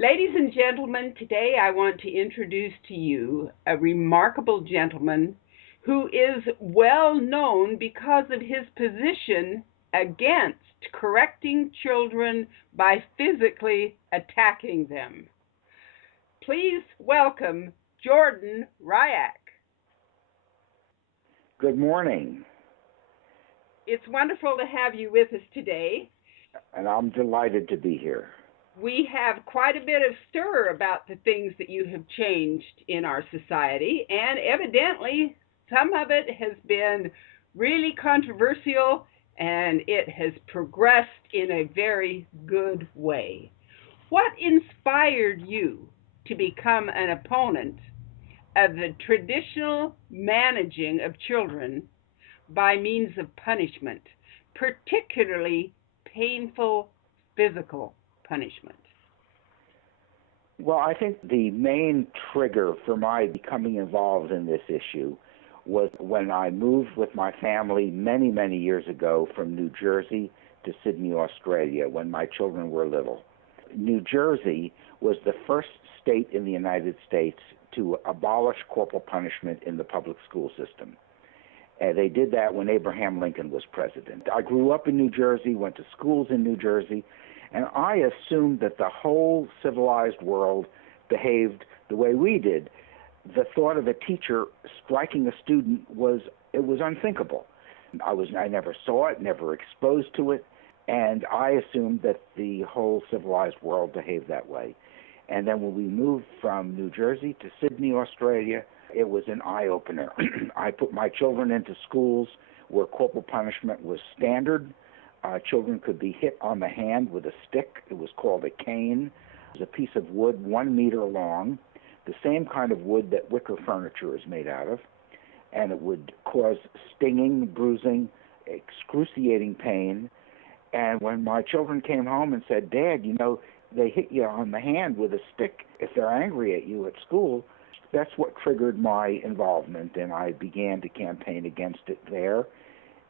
Ladies and gentlemen, today I want to introduce to you a remarkable gentleman who is well known because of his position against correcting children by physically attacking them. Please welcome Jordan Riak. Good morning, It's wonderful to have you with us today. and I'm delighted to be here. We have quite a bit of stir about the things that you have changed in our society, and evidently some of it has been really controversial and it has progressed in a very good way. What inspired you to become an opponent of the traditional managing of children by means of punishment, particularly painful physical punishment? Well, I think the main trigger for my becoming involved in this issue was when I moved with my family many, many years ago from New Jersey to Sydney, Australia, when my children were little. New Jersey was the first state in the United States to abolish corporal punishment in the public school system. And they did that when Abraham Lincoln was president. I grew up in New Jersey, went to schools in New Jersey, and I assumed that the whole civilized world behaved the way we did. The thought of a teacher striking a student was unthinkable. I never saw it, never exposed to it, and I assumed that the whole civilized world behaved that way. And then when we moved from New Jersey to Sydney, Australia, it was an eye-opener. I put my children into schools where corporal punishment was standard. Children could be hit on the hand with a stick. It was called a cane. It was a piece of wood 1 meter long, the same kind of wood that wicker furniture is made out of, and it would cause stinging, bruising, excruciating pain. And when my children came home and said, "Dad, they hit you on the hand with a stick if they're angry at you at school," that's what triggered my involvement, and I began to campaign against it there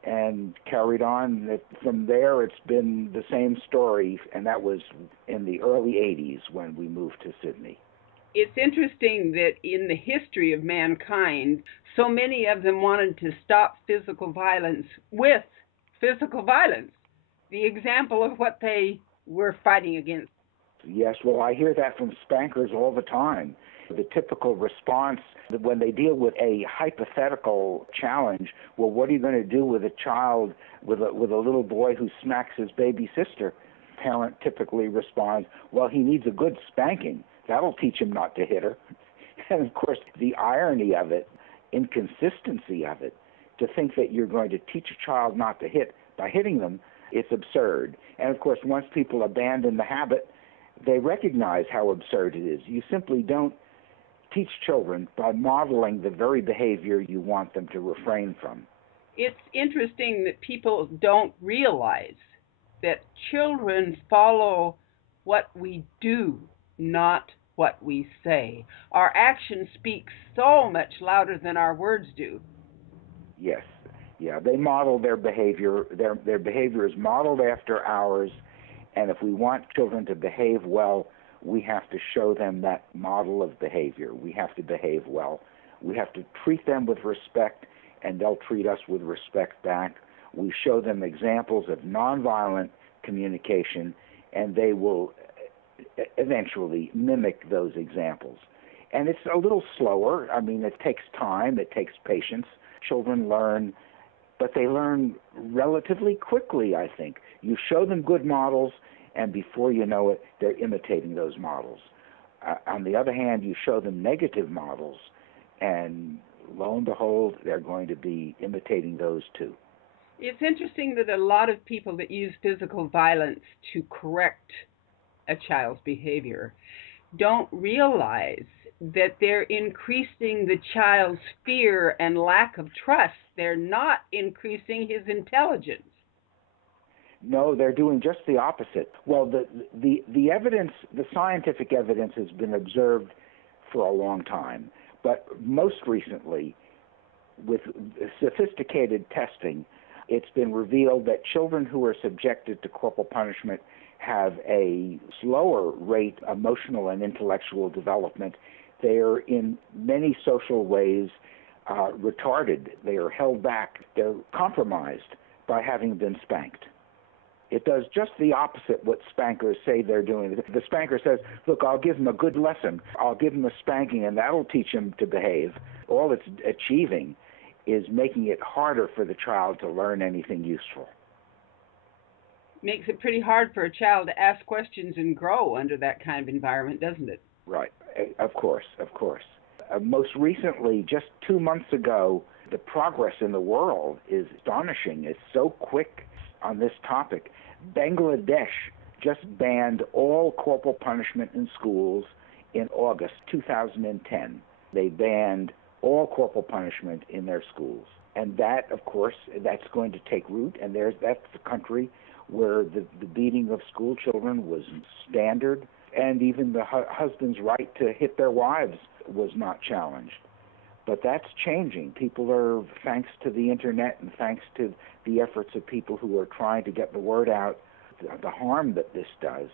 and carried on. From there, it's been the same story, and that was in the early 80s when we moved to Sydney. It's interesting that in the history of mankind, so many of them wanted to stop physical violence with physical violence, the example of what they were fighting against. Yes, well, I hear that from spankers all the time. The typical response when they deal with a hypothetical challenge, well, what are you going to do with a child, with a little boy who smacks his baby sister? Parent typically responds, well, he needs a good spanking. That'll teach him not to hit her. And of course, the irony of it, inconsistency of it, to think that you're going to teach a child not to hit by hitting them, it's absurd. And of course, once people abandon the habit, they recognize how absurd it is. You simply don't teach children by modeling the very behavior you want them to refrain from. It's interesting that people don't realize that children follow what we do, not what we say. Our actions speak so much louder than our words do. Yes. Yeah, they model their behavior. Their behavior is modeled after ours, and if we want children to behave well, we have to show them that model of behavior. We have to behave well. We have to treat them with respect, and they'll treat us with respect back. We show them examples of nonviolent communication, and they will eventually mimic those examples. And it's a little slower. I mean, it takes time. It takes patience. Children learn, but they learn relatively quickly, I think. You show them good models, and before you know it, they're imitating those models. On the other hand, you show them negative models, and lo and behold, they're going to be imitating those too. It's interesting that a lot of people that use physical violence to correct a child's behavior don't realize that they're increasing the child's fear and lack of trust. They're not increasing his intelligence. No, they're doing just the opposite. Well, the evidence, the scientific evidence has been observed for a long time, but most recently, with sophisticated testing, it's been revealed that children who are subjected to corporal punishment have a slower rate of emotional and intellectual development. They are in many social ways retarded. They are held back. They're compromised by having been spanked. It does just the opposite what spankers say they're doing. The spanker says, look, I'll give him a good lesson. I'll give him a spanking, and that'll teach him to behave. All it's achieving is making it harder for the child to learn anything useful. Makes it pretty hard for a child to ask questions and grow under that kind of environment, doesn't it? Right. Of course, of course. Most recently, just 2 months ago, the progress in the world is astonishing. It's so quick on this topic. Bangladesh just banned all corporal punishment in schools in August 2010. They banned all corporal punishment in their schools. And that, of course, that's going to take root, and that's the country where the beating of school children was standard, and even the husband's right to hit their wives was not challenged. But that's changing. People are, thanks to the internet and thanks to the efforts of people who are trying to get the word out, the harm that this does,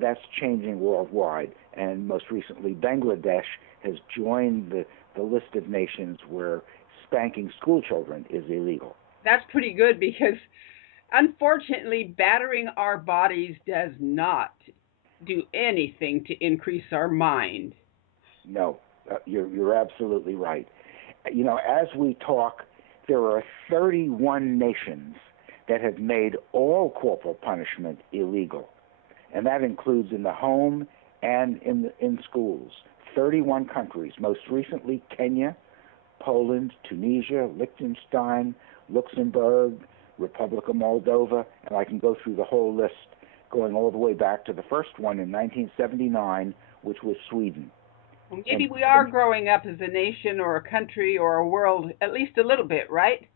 that's changing worldwide. And most recently, Bangladesh has joined the list of nations where spanking school children is illegal. That's pretty good because, unfortunately, battering our bodies does not do anything to increase our mind. No. You're absolutely right. You know, as we talk, there are 31 nations that have made all corporal punishment illegal, and that includes in the home and in schools. 31 countries, most recently Kenya, Poland, Tunisia, Liechtenstein, Luxembourg, Republic of Moldova, and I can go through the whole list going all the way back to the first one in 1979, which was Sweden. Well, maybe we are growing up as a nation or a country or a world at least a little bit, right?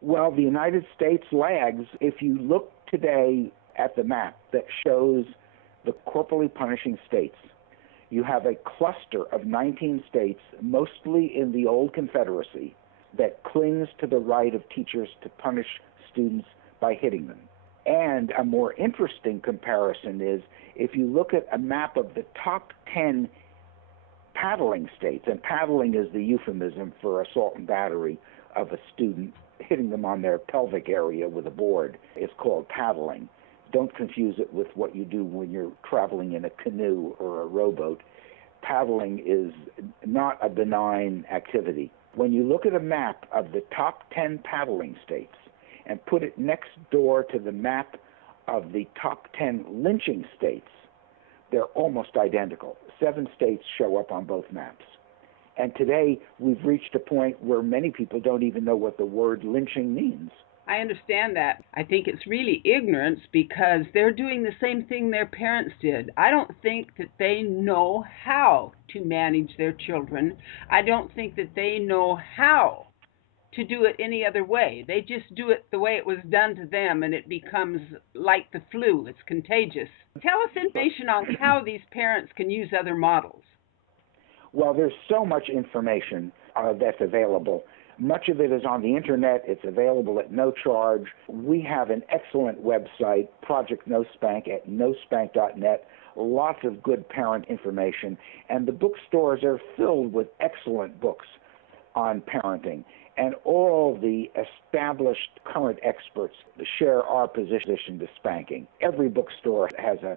Well, the United States lags. If you look today at the map that shows the corporally punishing states, you have a cluster of 19 states, mostly in the old Confederacy, that clings to the right of teachers to punish students by hitting them. And a more interesting comparison is if you look at a map of the top 10 paddling states, and paddling is the euphemism for assault and battery of a student hitting them on their pelvic area with a board. It's called paddling. Don't confuse it with what you do when you're traveling in a canoe or a rowboat. Paddling is not a benign activity. When you look at a map of the top 10 paddling states and put it next door to the map of the top 10 lynching states, they're almost identical. 7 states show up on both maps. And today, we've reached a point where many people don't even know what the word lynching means. I understand that. I think it's really ignorance because they're doing the same thing their parents did. I don't think that they know how to manage their children. I don't think that they know how to do it any other way. They just do it the way it was done to them, and it becomes like the flu. It's contagious. Tell us information on how these parents can use other models. Well, there's so much information that's available. Much of it is on the internet. It's available at no charge. We have an excellent website, Project No Spank, at nospank.net. Lots of good parent information. And the bookstores are filled with excellent books on parenting. And all the established current experts share our position to spanking. Every bookstore has a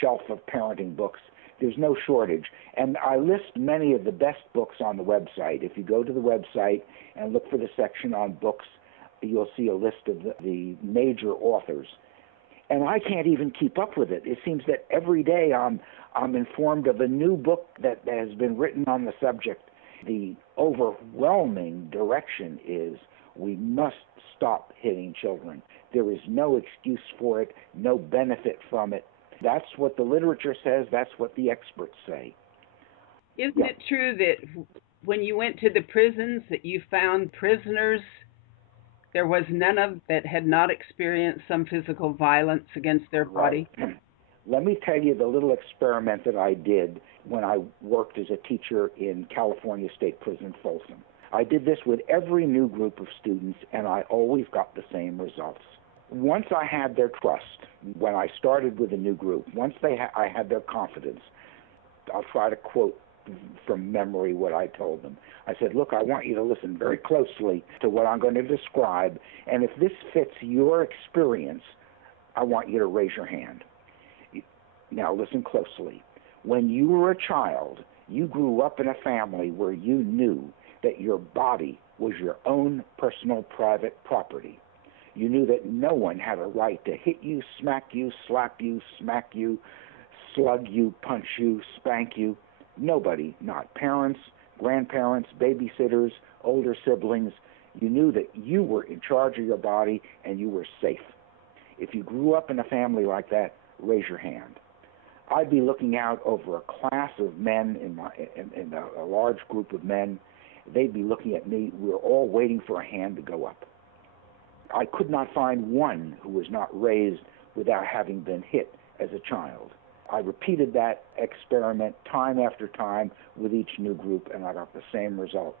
shelf of parenting books. There's no shortage. And I list many of the best books on the website. If you go to the website and look for the section on books, you'll see a list of the major authors. And I can't even keep up with it. It seems that every day I'm informed of a new book that has been written on the subject. The overwhelming direction is we must stop hitting children. There is no excuse for it, no benefit from it. That's what the literature says. That's what the experts say. Isn't it true that when you went to the prisons that you found prisoners, there was none of that had not experienced some physical violence against their body? Right. Let me tell you the little experiment that I did when I worked as a teacher in California State Prison, Folsom. I did this with every new group of students, and I always got the same results. Once I had their trust, when I started with a new group, once I had their confidence, I'll try to quote from memory what I told them. I said, look, I want you to listen very closely to what I'm going to describe, and if this fits your experience, I want you to raise your hand. Now listen closely. When you were a child, you grew up in a family where you knew that your body was your own personal private property. You knew that no one had a right to hit you, smack you, slap you, smack you, slug you, punch you, spank you. Nobody, not parents, grandparents, babysitters, older siblings. You knew that you were in charge of your body and you were safe. If you grew up in a family like that, raise your hand. I'd be looking out over a class of men in a large group of men. They'd be looking at me. We were all waiting for a hand to go up. I could not find one who was not raised without having been hit as a child. I repeated that experiment time after time with each new group, and I got the same result.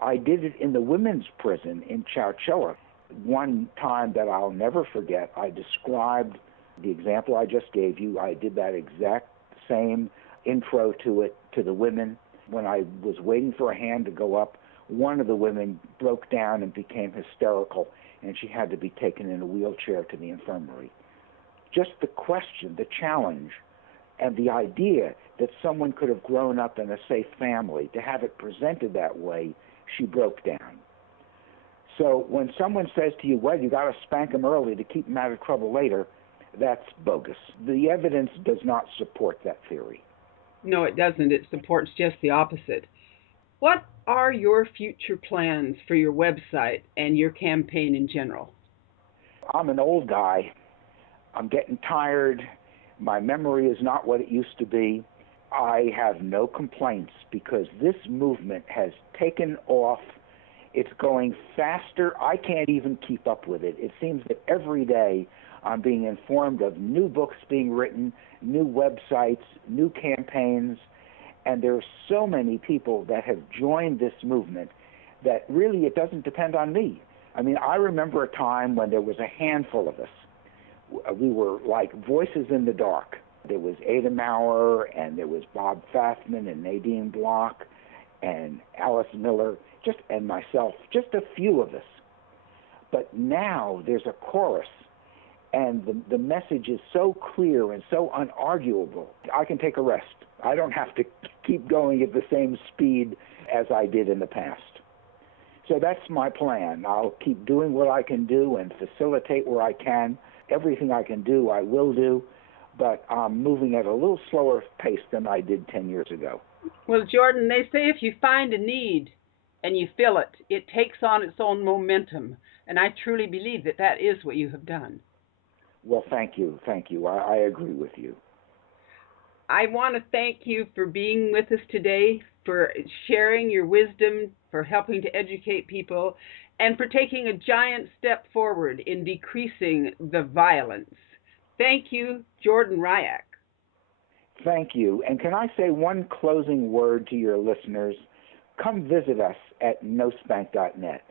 I did it in the women's prison in Chowchilla. One time that I'll never forget, I described the example I just gave you. I did that exact same intro to it to the women. When I was waiting for a hand to go up, one of the women broke down and became hysterical, and she had to be taken in a wheelchair to the infirmary. Just the question, the challenge, and the idea that someone could have grown up in a safe family, to have it presented that way, she broke down. So when someone says to you, well, you got to spank them early to keep them out of trouble later, that's bogus. The evidence does not support that theory. No, it doesn't. It supports just the opposite. What are your future plans for your website and your campaign in general? I'm an old guy. I'm getting tired. My memory is not what it used to be. I have no complaints because this movement has taken off. It's going faster. I can't even keep up with it. It seems that every day I'm being informed of new books being written, new websites, new campaigns, and there are so many people that have joined this movement that really it doesn't depend on me. I mean, I remember a time when there was a handful of us. We were like voices in the dark. There was Ada Maurer, and there was Bob Fathman, and Nadine Block, and Alice Miller, and myself, just a few of us. But now there's a chorus, and the message is so clear and so unarguable. I can take a rest. I don't have to keep going at the same speed as I did in the past. So that's my plan. I'll keep doing what I can do and facilitate where I can. Everything I can do, I will do, but I'm moving at a little slower pace than I did 10 years ago. Well, Jordan, they say if you find a need and you fill it, it takes on its own momentum, and I truly believe that that is what you have done. Well, thank you. I agree with you. I want to thank you for being with us today, for sharing your wisdom, for helping to educate people, and for taking a giant step forward in decreasing the violence. Thank you, Jordan Riak. Thank you. And can I say one closing word to your listeners? Come visit us at nospank.net.